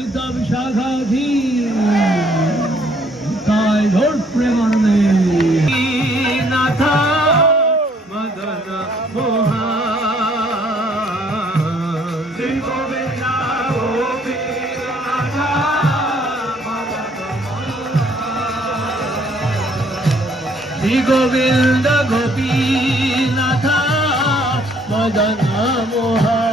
ललिता विशाखा थी काय घोर प्रेमानंद नाथा मदन मोहन श्री गोविंदा गोपीनाथा श्री गोविंद गोपीनाथा मदन मोहन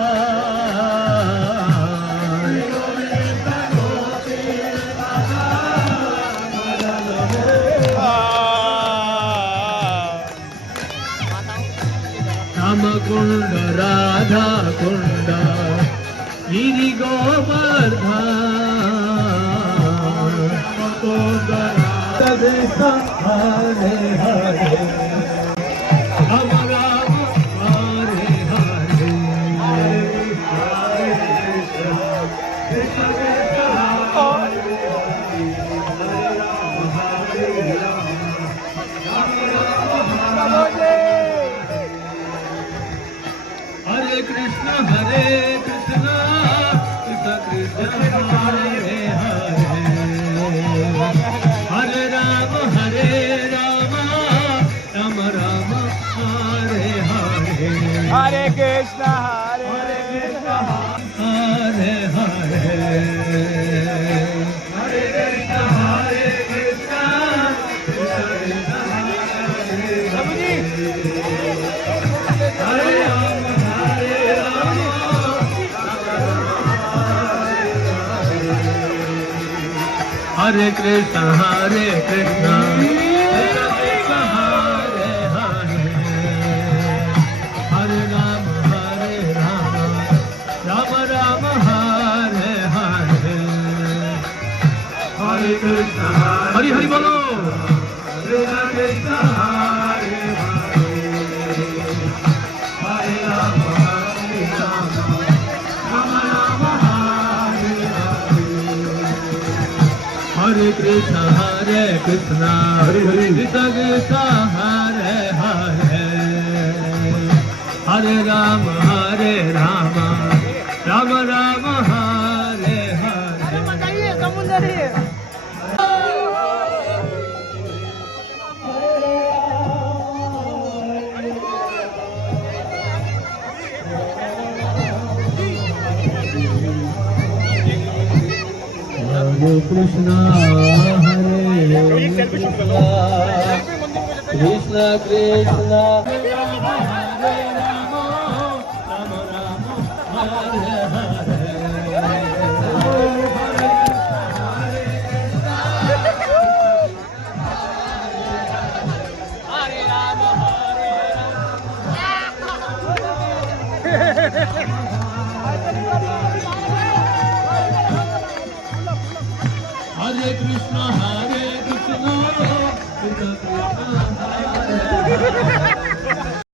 कुंड राधा कुंड गिरी गोवर्धन हरे हरे राम राम हरे हरे हरे कृष्ण कृष्ण कृष्ण हरे हरे हरे राम राम राम हरे हरे हरे कृष्ण हरे हरे हरे हरे कृष्ण हरे राम हरे कृष्ण हरे कृष्ण हरे हरे हरे राम राम राम हरे हरे हरे कृष्ण हरि हरि बोलो हरे कृष्ण हरे हरे राम राम राम हरे कृष्ण हरे कृष्ण हरे हरे कृष्ण कृष्ण हरे हरे हरे राम राम राम राम हरे हरे बताइए समुद्र हरे कृष्ण कृष्ण कृष्ण हरे राम राम राम हरे हरे हरे राम हरे कृष्ण कृष्ण कृष्ण हरे